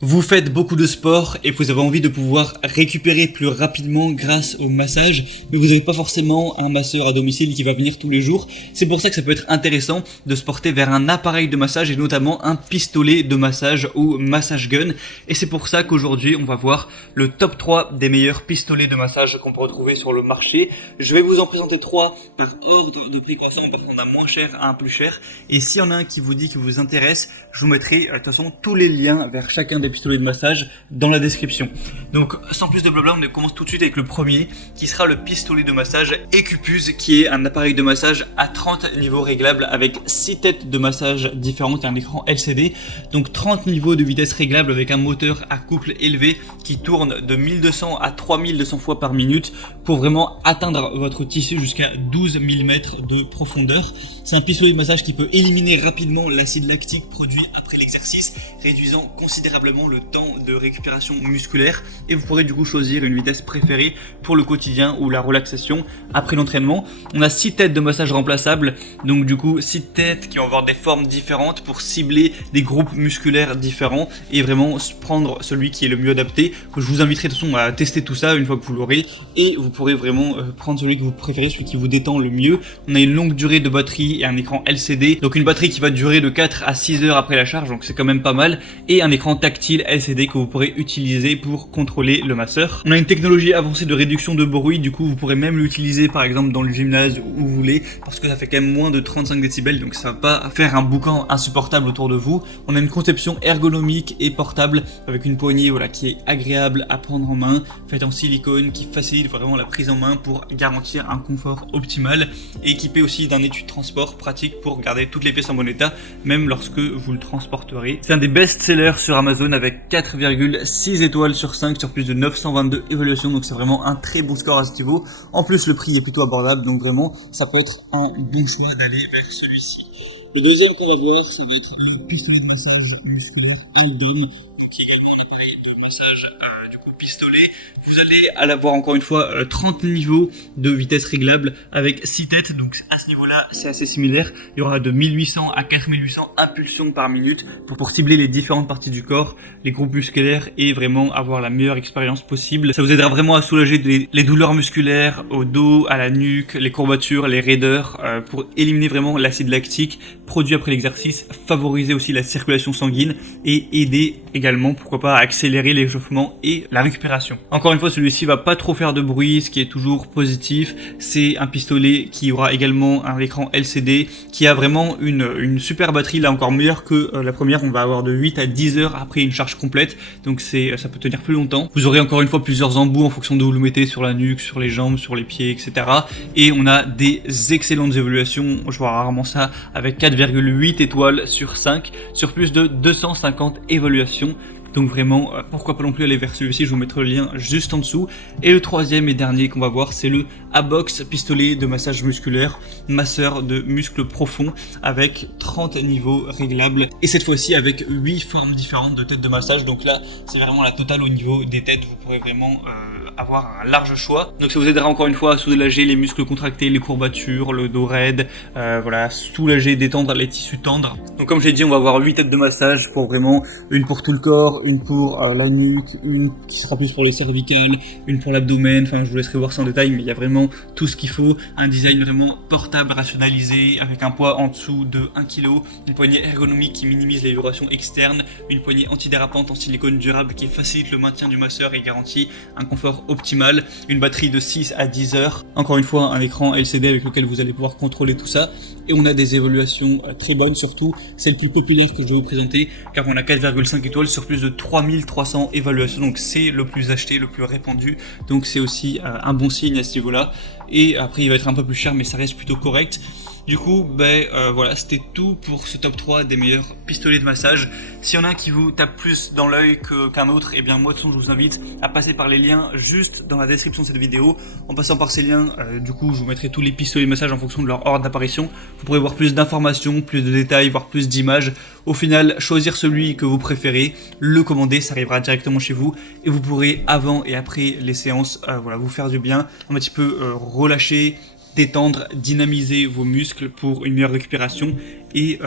Vous faites beaucoup de sport et vous avez envie de pouvoir récupérer plus rapidement grâce au massage, mais vous n'avez pas forcément un masseur à domicile qui va venir tous les jours. C'est pour ça que ça peut être intéressant de se porter vers un appareil de massage et notamment un pistolet de massage ou massage gun. Et c'est pour ça qu'aujourd'hui on va voir le top 3 des meilleurs pistolets de massage qu'on peut retrouver sur le marché. Je vais vous en présenter 3 par ordre de prix croissant, parce qu'on a moins cher à un plus cher. Et s'il y en a un qui vous dit, qui vous intéresse, je vous mettrai de toute façon tous les liens vers chacun des pistolets de massage dans la description. Donc sans plus de blabla, on commence tout de suite avec le premier qui sera le pistolet de massage Ecupuz, qui est un appareil de massage à 30 niveaux réglables avec 6 têtes de massage différentes et un écran LCD. Donc 30 niveaux de vitesse réglable avec un moteur à couple élevé qui tourne de 1200 à 3200 fois par minute pour vraiment atteindre votre tissu jusqu'à 12 mm de profondeur. C'est un pistolet de massage qui peut éliminer rapidement l'acide lactique produit après l'exercice, réduisant considérablement le temps de récupération musculaire, et vous pourrez du coup choisir une vitesse préférée pour le quotidien ou la relaxation après l'entraînement. On a 6 têtes de massage remplaçables, donc du coup 6 têtes qui vont avoir des formes différentes pour cibler des groupes musculaires différents et vraiment prendre celui qui est le mieux adapté. Je vous inviterai de toute façon à tester tout ça une fois que vous l'aurez, et vous pourrez vraiment prendre celui que vous préférez, celui qui vous détend le mieux. On a une longue durée de batterie et un écran LCD, donc une batterie qui va durer de 4 à 6 heures après la charge, donc c'est quand même pas mal, et un écran tactile LCD que vous pourrez utiliser pour contrôler le masseur. On a une technologie avancée de réduction de bruit, du coup vous pourrez même l'utiliser par exemple dans le gymnase où vous voulez, parce que ça fait quand même moins de 35 décibels, donc ça va pas faire un boucan insupportable autour de vous. On a une conception ergonomique et portable avec une poignée qui est agréable à prendre en main, faite en silicone, qui facilite vraiment la prise en main pour garantir un confort optimal, et équipé aussi d'un étui de transport pratique pour garder toutes les pièces en bon état, même lorsque vous le transporterez. C'est un des best-sellers sur Amazon avec 4,6 étoiles sur 5 sur plus de 922 évaluations, donc c'est vraiment un très bon score à ce niveau. En plus le prix est plutôt abordable, donc vraiment ça peut être un bon choix d'aller vers celui-ci. Le deuxième qu'on va voir, ça va être le pistolet de massage musculaire Aldon, qui est également un appareil de massage du coup pistolet. Vous allez à l'avoir encore une fois 30 niveaux de vitesse réglable avec 6 têtes, donc à ce niveau-là c'est assez similaire. Il y aura de 1800 à 4800 impulsions par minute pour cibler les différentes parties du corps, les groupes musculaires, et vraiment avoir la meilleure expérience possible. Ça vous aidera vraiment à soulager les douleurs musculaires au dos, à la nuque, les courbatures, les raideurs, pour éliminer vraiment l'acide lactique produit après l'exercice, favoriser aussi la circulation sanguine et aider également, pourquoi pas, à accélérer l'échauffement et la récupération. Encore une fois, celui-ci va pas trop faire de bruit, ce qui est toujours positif. C'est un pistolet qui aura également un écran LCD, qui a vraiment une super batterie, là encore meilleure que la première. On va avoir de 8 à 10 heures après une charge complète, donc ça peut tenir plus longtemps. Vous aurez encore une fois plusieurs embouts en fonction de où vous le mettez, sur la nuque, sur les jambes, sur les pieds, etc. Et on a des excellentes évaluations, je vois rarement ça, avec 4,8 étoiles sur 5 sur plus de 250 évaluations. Donc vraiment, pourquoi pas non plus aller vers celui-ci, je vous mettrai le lien juste en dessous. Et le troisième et dernier qu'on va voir, c'est le ABOX pistolet de massage musculaire, masseur de muscles profonds, avec 30 niveaux réglables. Et cette fois-ci avec 8 formes différentes de têtes de massage. Donc là, c'est vraiment la totale au niveau des têtes, vous pourrez vraiment avoir un large choix. Donc ça vous aidera encore une fois à soulager les muscles contractés, les courbatures, le dos raide, soulager, détendre les tissus tendres. Donc comme j'ai dit, on va avoir 8 têtes de massage, pour vraiment une pour tout le corps, une pour la nuque, une qui sera plus pour les cervicales, une pour l'abdomen. Enfin, je vous laisserai voir ça en détail, mais il y a vraiment tout ce qu'il faut. Un design vraiment portable, rationalisé, avec un poids en dessous de 1 kg, une poignée ergonomique qui minimise les vibrations externes, une poignée antidérapante en silicone durable qui facilite le maintien du masseur et garantit un confort optimal, une batterie de 6 à 10 heures, encore une fois un écran LCD avec lequel vous allez pouvoir contrôler tout ça, et on a des évaluations très bonnes, surtout c'est le plus populaire que je vais vous présenter, car on a 4,5 étoiles sur plus de 3300 évaluations, donc c'est le plus acheté, le plus répandu, donc c'est aussi un bon signe à ce niveau-là. Et après il va être un peu plus cher, mais ça reste plutôt correct. Du coup, voilà, c'était tout pour ce top 3 des meilleurs pistolets de massage. S'il y en a un qui vous tape plus dans l'œil qu'un autre, et bien moi de toute façon je vous invite à passer par les liens juste dans la description de cette vidéo. En passant par ces liens, du coup je vous mettrai tous les pistolets de massage en fonction de leur ordre d'apparition. Vous pourrez voir plus d'informations, plus de détails, voir plus d'images. Au final, choisir celui que vous préférez, le commander, ça arrivera directement chez vous, et vous pourrez avant et après les séances vous faire du bien, un petit peu relâcher, détendre, dynamiser vos muscles pour une meilleure récupération et